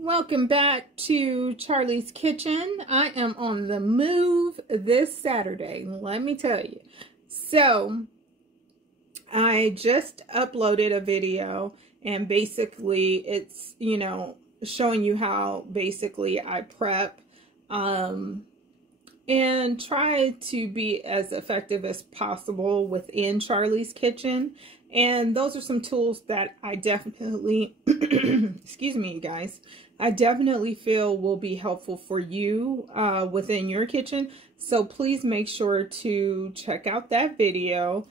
Welcome back to Charlie's Kitchen. I am on the move this Saturday, let me tell you. So, I just uploaded a video and basically it's, showing you how basically I prep and try to be as effective as possible within Charlie's Kitchen. And those are some tools that I definitely, excuse me, you guys, I definitely feel will be helpful for you within your kitchen. So please make sure to check out that video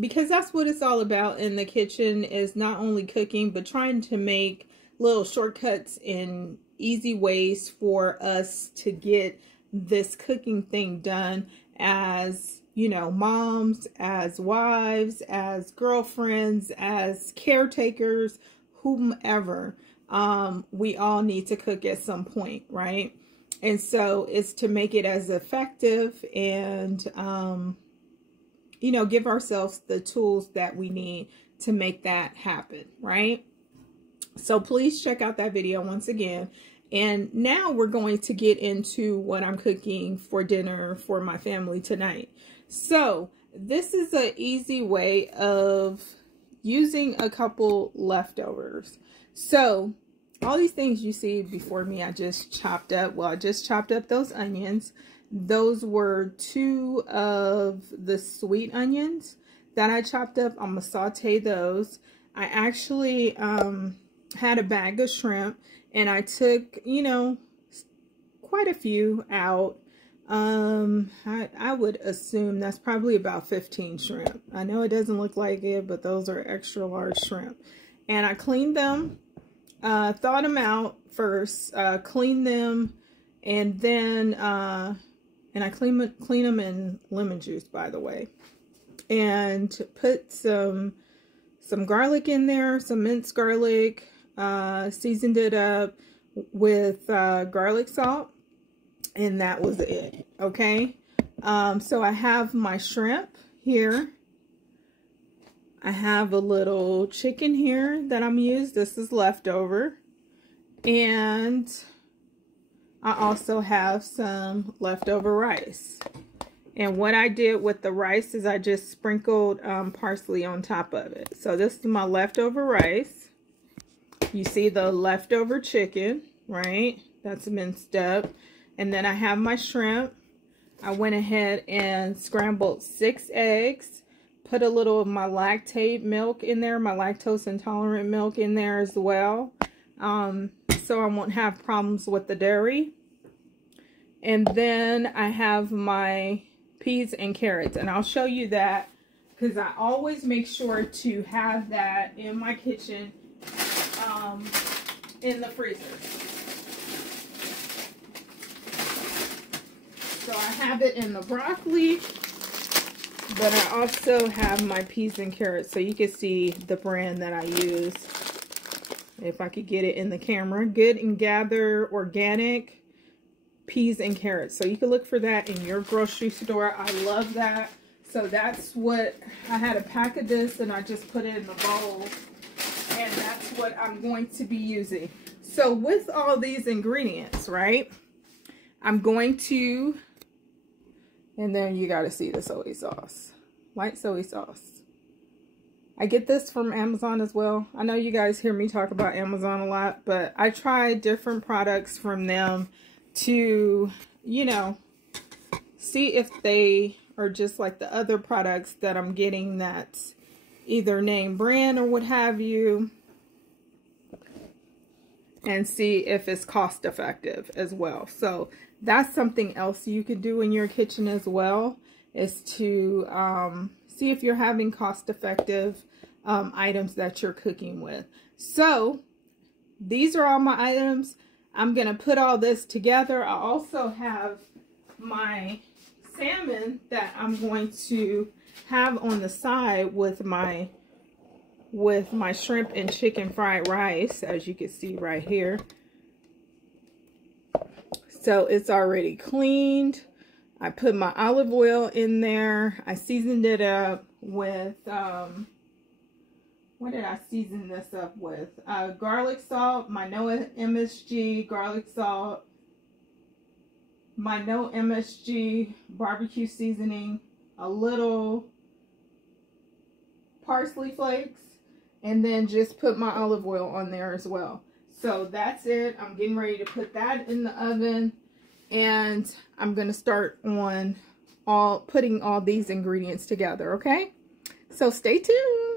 because that's what it's all about in the kitchen, is not only cooking, but trying to make little shortcuts and easy ways for us to get this cooking thing done as moms, as wives, as girlfriends, as caretakers, whomever. We all need to cook at some point, right? And so it's to make it as effective and, give ourselves the tools that we need to make that happen, right? So please check out that video once again. And now we're going to get into what I'm cooking for dinner for my family tonight. So this is an easy way of using a couple leftovers. So all these things you see before me, I just chopped up. Well, I just chopped up those onions. Those were 2 of the sweet onions that I chopped up. I'm gonna saute those. I actually had a bag of shrimp and I took, quite a few out. I would assume that's probably about 15 shrimp. I know it doesn't look like it, but those are extra large shrimp. And I cleaned them, thawed them out first, cleaned them, and then, and I clean them in lemon juice, by the way. And put some garlic in there, some minced garlic, seasoned it up with garlic salt. And that was it, okay? So I have my shrimp here. I have a little chicken here that I'm using. This is leftover. And I also have some leftover rice. And what I did with the rice is I just sprinkled parsley on top of it. So this is my leftover rice. You see the leftover chicken, right? That's minced up. And then I have my shrimp. I went ahead and scrambled 6 eggs. Put a little of my lactate milk in there, my lactose intolerant milk in there as well. So I won't have problems with the dairy. And then I have my peas and carrots. And I'll show you that because I always make sure to have that in my kitchen in the freezer. So I have it in the broccoli, but I also have my peas and carrots. So you can see the brand that I use. If I could get it in the camera. Good and Gather organic peas and carrots. So you can look for that in your grocery store. I love that. So that's what, I had a pack of this and I just put it in the bowl. And that's what I'm going to be using. So with all these ingredients, right, I'm going to, and then you got to see the soy sauce, white soy sauce. I get this from Amazon as well. I know you guys hear me talk about Amazon a lot, but I try different products from them to, see if they are just like the other products that I'm getting that's either name brand or what have you, and see if it's cost effective as well. So that's something else you could do in your kitchen as well, is to see if you're having cost effective items that you're cooking with. So these are all my items. I'm gonna put all this together. I also have my salmon that I'm going to have on the side with my shrimp and chicken fried rice, as you can see right here. So it's already cleaned. I put my olive oil in there. I seasoned it up with what did I season this up with? Garlic salt, my no MSG garlic salt, my no MSG barbecue seasoning, a little parsley flakes, and then just put my olive oil on there as well. So that's it. I'm getting ready to put that in the oven, and I'm going to start on putting all these ingredients together, okay? So stay tuned.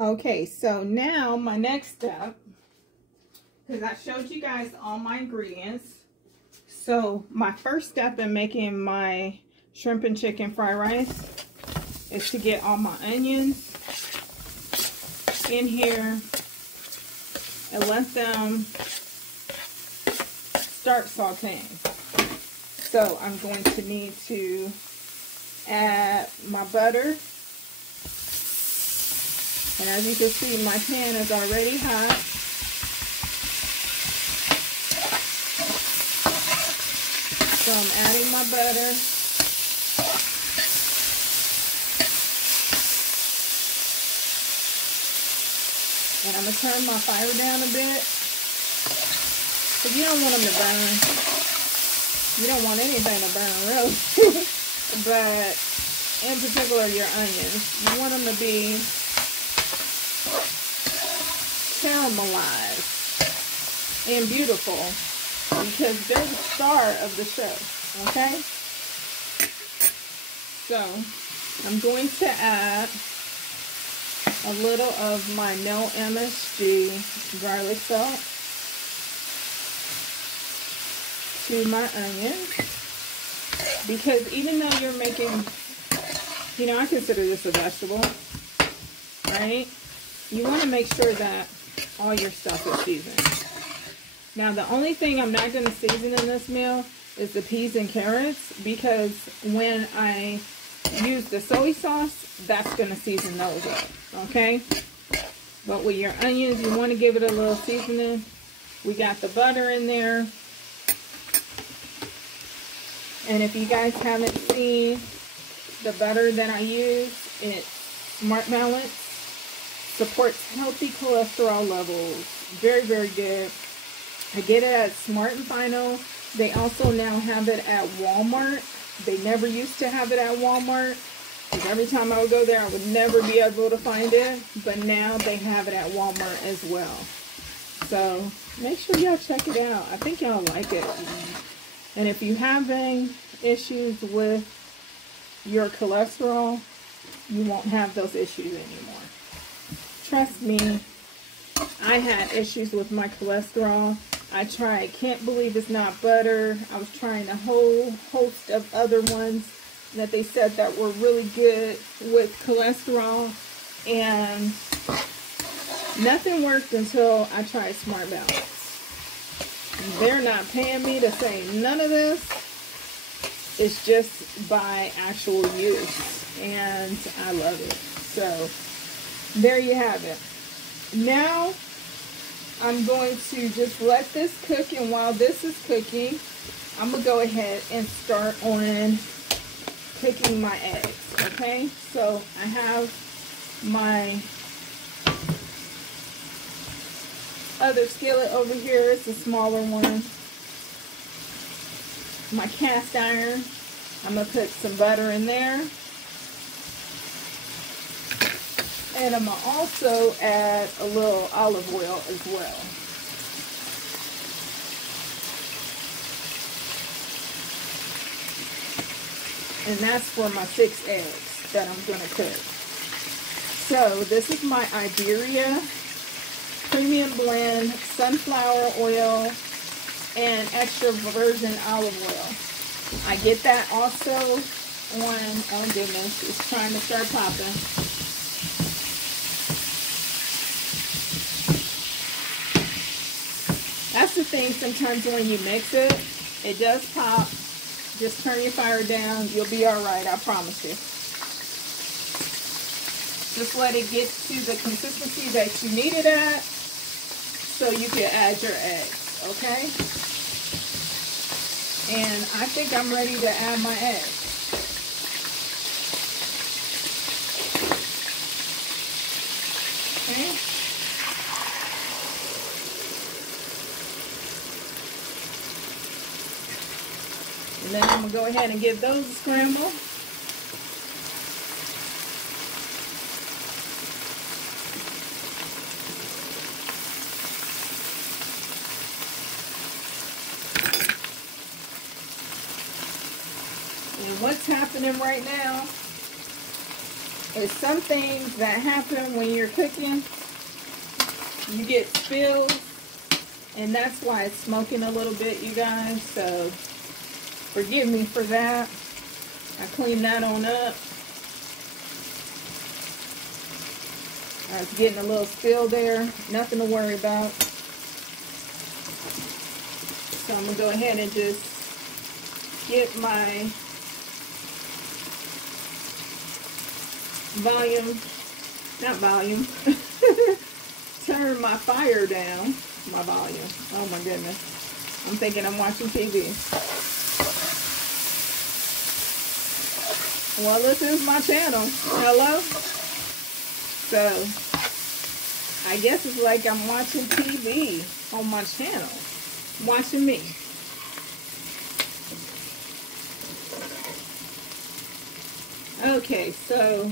Okay, so now my next step, because I showed you guys all my ingredients. So my first step in making my shrimp and chicken fried rice is to get all my onions in here and let them start sauteing. So I'm going to need to add my butter. And as you can see, my pan is already hot. So I'm adding my butter. And I'm going to turn my fire down a bit. Because you don't want them to burn. You don't want anything to burn, really. But in particular, your onions. You want them to be caramelized and beautiful, because they're the star of the show, okay? So I'm going to add a little of my no MSG garlic salt to my onions, because even though you're making, you know, I consider this a vegetable, right? You want to make sure that all your stuff is seasoned. Now, the only thing I'm not going to season in this meal is the peas and carrots, because when I use the soy sauce, that's going to season those up, okay? But with your onions, you want to give it a little seasoning. We got the butter in there. And if you guys haven't seen the butter that I use, it's Smart Balance. Supports healthy cholesterol levels. Very, very good. I get it at Smart and Final. They also now have it at Walmart. They never used to have it at Walmart, because every time I would go there, I would never be able to find it. But now they have it at Walmart as well. So make sure y'all check it out. I think y'all like it. And if you're having issues with your cholesterol, you won't have those issues anymore. Trust me, I had issues with my cholesterol. I tried Can't Believe It's Not Butter. I was trying a whole host of other ones that they said that were really good with cholesterol, and nothing worked until I tried Smart Balance. They're not paying me to say none of this. It's just by actual use, and I love it. So there you have it. Now I'm going to just let this cook, and while this is cooking, I'm going to go ahead and start on cooking my eggs, okay? So I have my other skillet over here. It's a smaller one. My cast iron. I'm going to put some butter in there. And I'm going to also add a little olive oil as well. And that's for my 6 eggs that I'm going to cook. So this is my Iberia Premium Blend Sunflower Oil and extra virgin olive oil. I get that also on, oh goodness, it's trying to start popping. That's the thing, sometimes when you mix it, it does pop. Just turn your fire down. You'll be all right, I promise you. Just let it get to the consistency that you need it at, so you can add your eggs, okay? And I think I'm ready to add my eggs. Okay. And then I'm going to go ahead and give those a scramble. And what's happening right now is some things that happen when you're cooking. You get spills, and that's why it's smoking a little bit, you guys. So forgive me for that. I cleaned that on up. I was getting a little spill there. Nothing to worry about. So I'm going to go ahead and just get my turn my fire down. My volume. Oh my goodness. I'm thinking I'm watching TV. Well, this is my channel. Hello? So, I guess it's like I'm watching TV on my channel. Watching me. Okay, so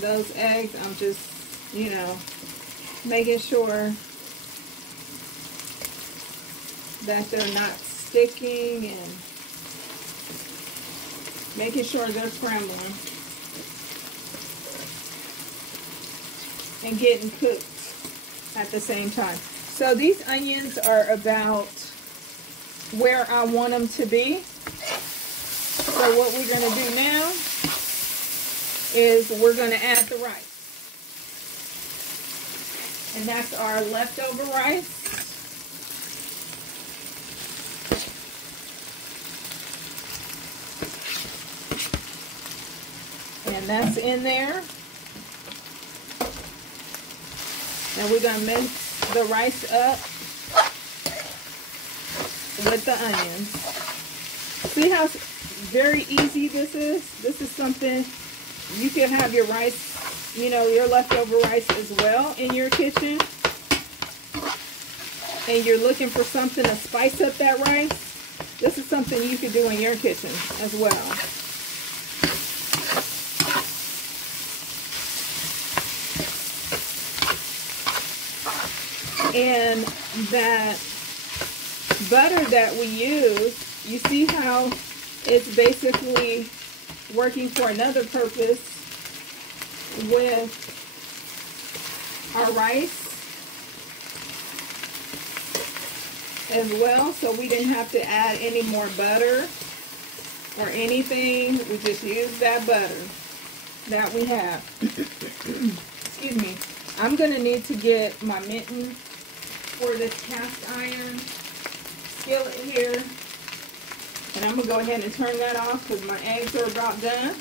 those eggs, I'm just, you know, making sure that they're not sticking and making sure they're scrambling and getting cooked at the same time. So these onions are about where I want them to be. So what we're going to do now is we're going to add the rice. And that's our leftover rice. And that's in there. And we're going to mix the rice up with the onions. See how very easy this is? This is something you can have your rice, you know, your leftover rice as well in your kitchen. And you're looking for something to spice up that rice. This is something you could do in your kitchen as well. And that butter that we use, you see how it's basically working for another purpose with our rice as well. So we didn't have to add any more butter or anything. We just used that butter that we have. Excuse me. I'm going to need to get my mitten for this cast iron skillet here. And I'm going to go ahead and turn that off because my eggs are about done.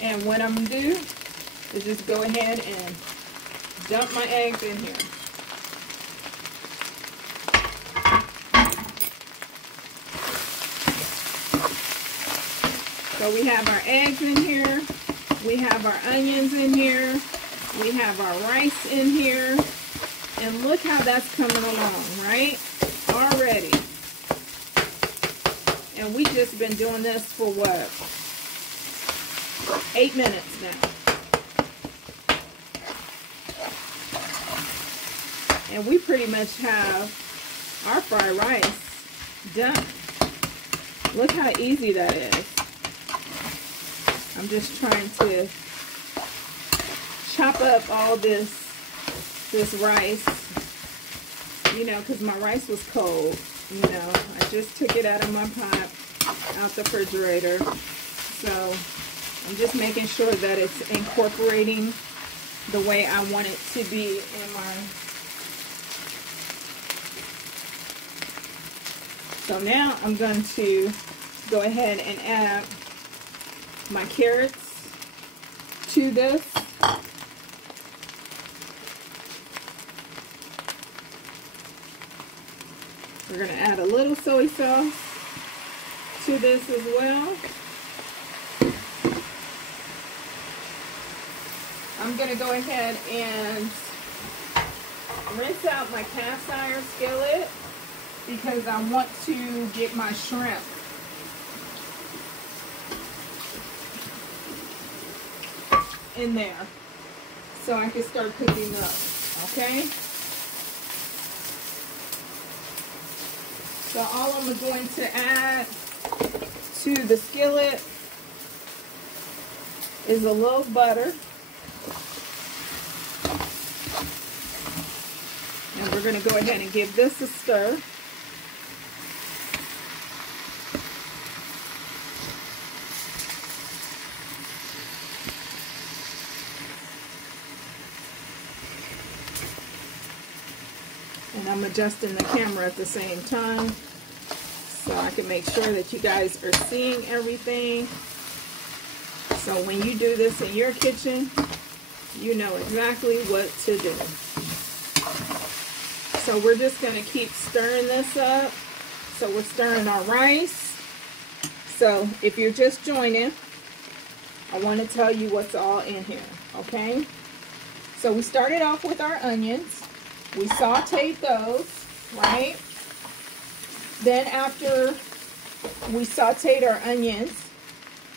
And what I'm going to do is just go ahead and dump my eggs in here. So we have our eggs in here. We have our onions in here. We have our rice in here. And look how that's coming along, right? Already. And we just been doing this for what? 8 minutes now. And we pretty much have our fried rice done. Look how easy that is. I'm just trying to chop up all this rice, you know, because my rice was cold. You know, I just took it out of my pot, out the refrigerator. So I'm just making sure that it's incorporating the way I want it to be in my. So now I'm going to go ahead and add my carrots to this. We're going to add a little soy sauce to this as well. I'm going to go ahead and rinse out my cast iron skillet because I want to get my shrimp in there so I can start cooking those, okay? So all I'm going to add to the skillet is a little butter. And we're going to go ahead and give this a stir. And I'm adjusting the camera at the same time so I can make sure that you guys are seeing everything. So when you do this in your kitchen, you know exactly what to do. So we're just going to keep stirring this up. So we're stirring our rice. So if you're just joining, I want to tell you what's all in here, okay? So we started off with our onions. We sauteed those, right? Then after we sauteed our onions,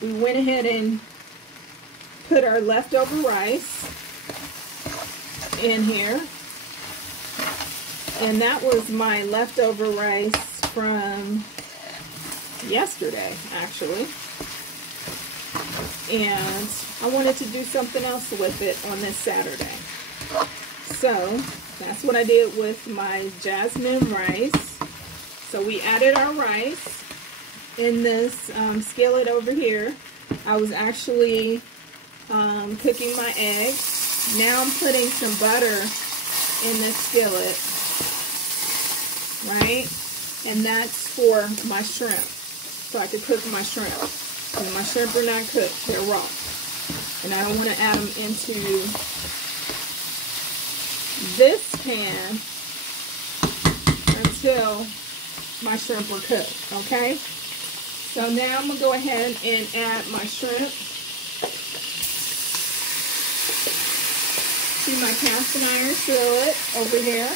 we went ahead and put our leftover rice in here. And that was my leftover rice from yesterday, actually. And I wanted to do something else with it on this Saturday. So that's what I did with my jasmine rice. So we added our rice in this skillet over here. I was actually cooking my eggs. Now I'm putting some butter in this skillet, right? And that's for my shrimp, so I can cook my shrimp. And my shrimp are not cooked, they're raw. And I don't want to add them into this pan until my shrimp are cooked, okay? So now I'm going to go ahead and add my shrimp to my cast iron skillet over here.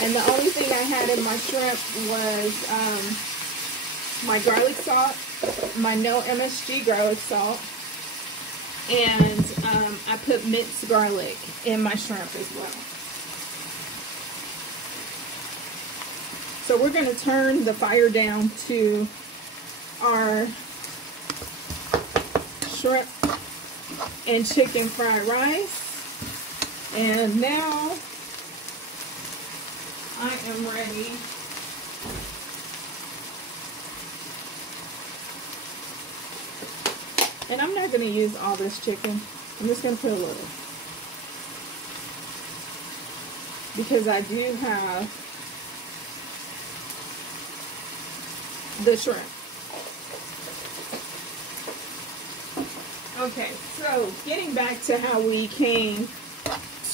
And the only thing I had in my shrimp was my garlic salt, my no MSG garlic salt, and I put minced garlic in my shrimp as well. So we're going to turn the fire down to our shrimp and chicken fried rice. And now I am ready and I'm not going to use all this chicken. I'm just going to put a little because I do have the shrimp. Okay, so getting back to how we came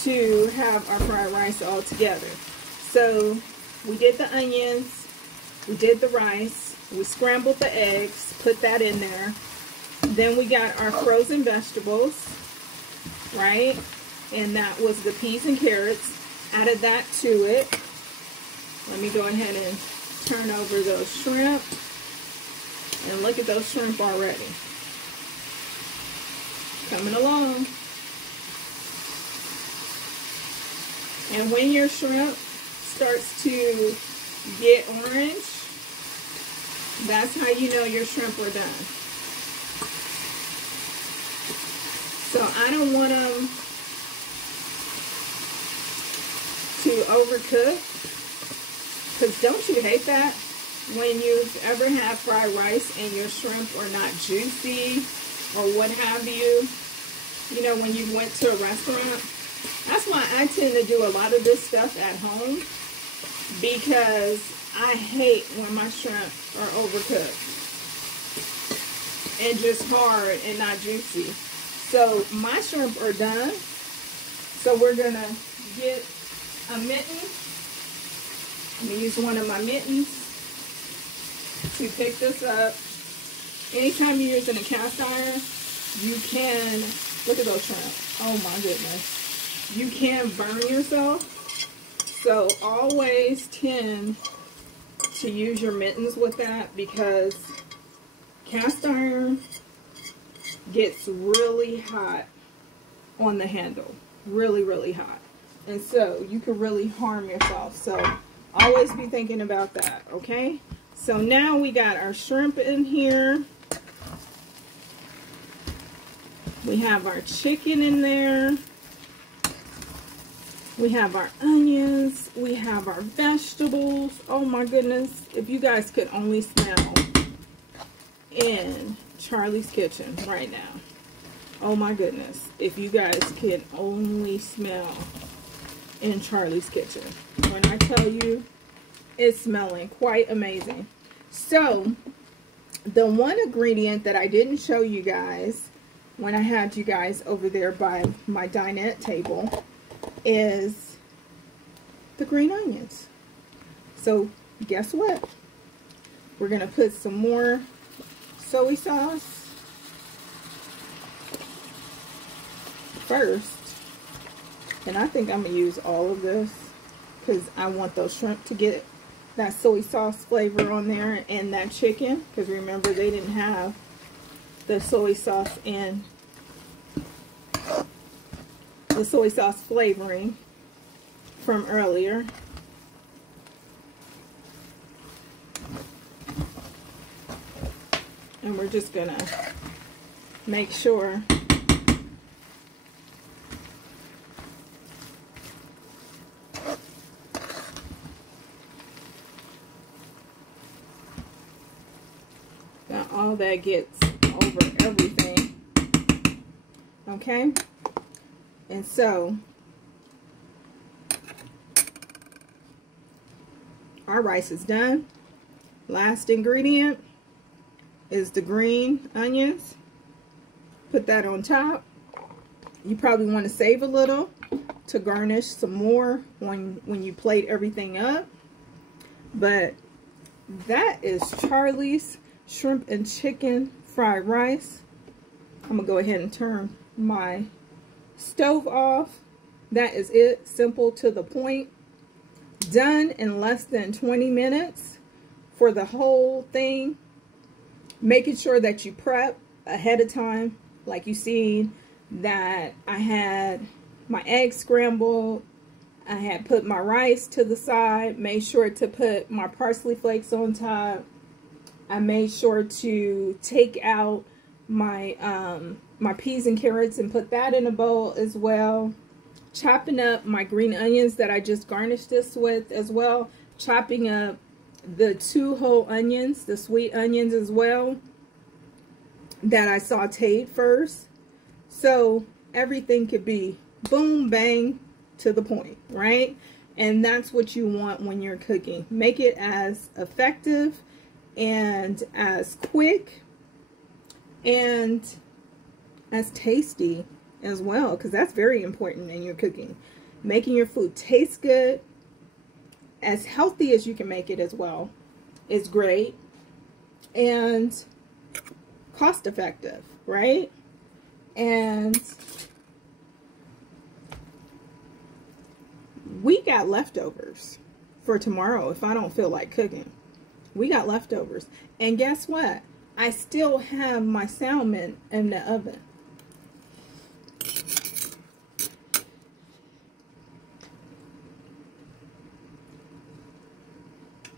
to have our fried rice all together. So we did the onions, we did the rice, we scrambled the eggs, put that in there. Then we got our frozen vegetables, right? And that was the peas and carrots. Added that to it. Let me go ahead and turn over those shrimp. And look at those shrimp already. Coming along. And when your shrimp starts to get orange, that's how you know your shrimp are done. So I don't want them to overcook, because don't you hate that? When you've ever had fried rice and your shrimp are not juicy or what have you, you know, when you went to a restaurant. That's why I tend to do a lot of this stuff at home, because I hate when my shrimp are overcooked and just hard and not juicy. So my shrimp are done. So we're going to get a mitten. I'm going to use one of my mittens to pick this up. Anytime you're using a cast iron, you can, look at those shrimp. Oh my goodness. You can burn yourself. So always tend to use your mittens with that, because cast iron gets really hot on the handle. Really, really hot. And so you could really harm yourself. So always be thinking about that, okay? So now we got our shrimp in here. We have our chicken in there. We have our onions. We have our vegetables. Oh my goodness. If you guys could only smell in Charlie's kitchen right now. Oh my goodness. If you guys can only smell in Charlie's kitchen. When I tell you, it's smelling quite amazing. So, the one ingredient that I didn't show you guys when I had you guys over there by my dinette table is the green onions. So guess what? We're gonna put some more soy sauce first, and I think I'm gonna use all of this because I want those shrimp to get that soy sauce flavor on there, and that chicken, because remember they didn't have the soy sauce and the soy sauce flavoring from earlier. And we're just gonna make sure that all that gets over everything. Okay? And so our rice is done. Last ingredient is the green onions. Put that on top. You probably want to save a little to garnish some more when you plate everything up. But that is Charlie's shrimp and chicken fried rice. I'm gonna go ahead and turn my stove off. That is it. Simple, to the point. Done in less than 20 minutes for the whole thing. Making sure that you prep ahead of time. Like you see that I had my eggs scrambled. I had put my rice to the side. Made sure to put my parsley flakes on top. I made sure to take out my my peas and carrots and put that in a bowl as well. Chopping up my green onions that I just garnished this with as well. Chopping up the 2 whole onions, the sweet onions as well, that I sauteed first. So everything could be boom, bang, to the point, right? And that's what you want when you're cooking. Make it as effective and as quick and as tasty as well, because that's very important in your cooking. Making your food taste good, as healthy as you can make it as well, is great, and cost effective, right? And we got leftovers for tomorrow if I don't feel like cooking. We got leftovers. And guess what? I still have my salmon in the oven.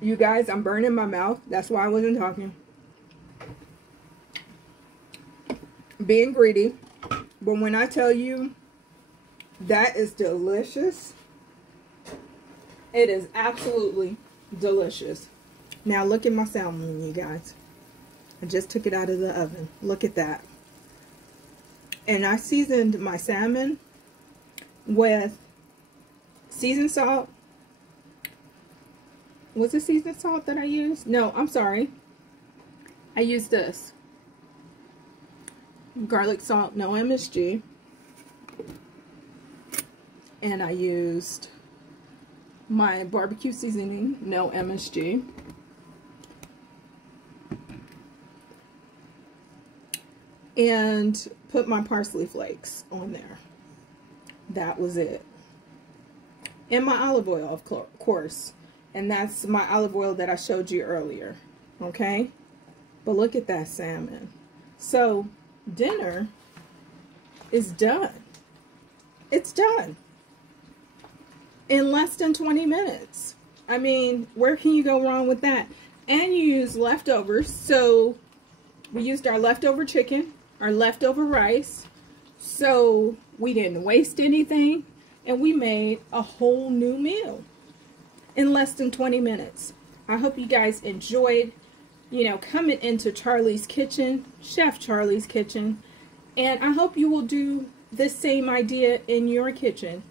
You guys, I'm burning my mouth. That's why I wasn't talking. Being greedy. But when I tell you that is delicious, it is absolutely delicious. Now look at my salmon, you guys. I just took it out of the oven. Look at that. And I seasoned my salmon with seasoned salt. Was it seasoned salt that I used? No, I'm sorry. I used this. Garlic salt, no MSG. And I used my barbecue seasoning, no MSG. And put my parsley flakes on there. that was it. And my olive oil, of course. And that's my olive oil that I showed you earlier. Okay? But look at that salmon. So, dinner is done. It's done. In less than 20 minutes. I mean, where can you go wrong with that? And you use leftovers. So, we used our leftover chicken, our leftover rice. So, we didn't waste anything. And we made a whole new meal in less than 20 minutes. I hope you guys enjoyed, coming into Charlie's Kitchen, Chef Charlie's Kitchen. And I hope you will do the same idea in your kitchen.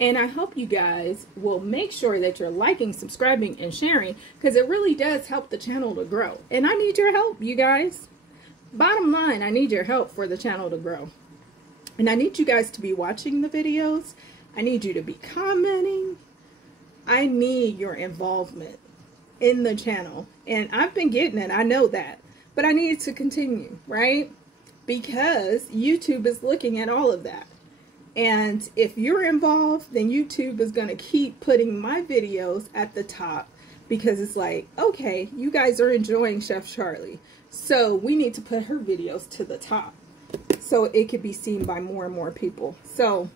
And I hope you guys will make sure that you're liking, subscribing, and sharing, because it really does help the channel to grow. And I need your help, you guys. Bottom line, I need your help for the channel to grow. And I need you guys to be watching the videos. I need you to be commenting. I need your involvement in the channel. And I've been getting it, I know that. But I need to continue, right? Because YouTube is looking at all of that. And if you're involved, then YouTube is going to keep putting my videos at the top. Because it's like, okay, you guys are enjoying Chef Charlie. So we need to put her videos to the top, so it could be seen by more and more people. So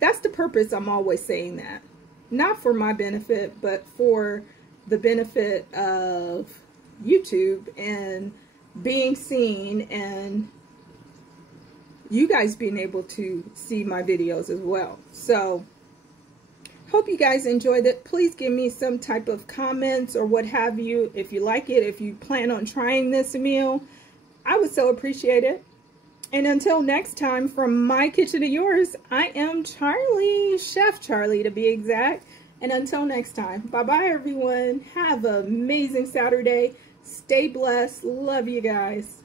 that's the purpose. I'm always saying that. Not for my benefit, but for the benefit of YouTube and being seen, and you guys being able to see my videos as well. So hope you guys enjoyed it. Please give me some type of comments or what have you. If you like it, if you plan on trying this meal, I would so appreciate it. And until next time, from my kitchen to yours, I am Charlie, Chef Charlie to be exact. And until next time, bye-bye everyone. Have an amazing Saturday. Stay blessed. Love you guys.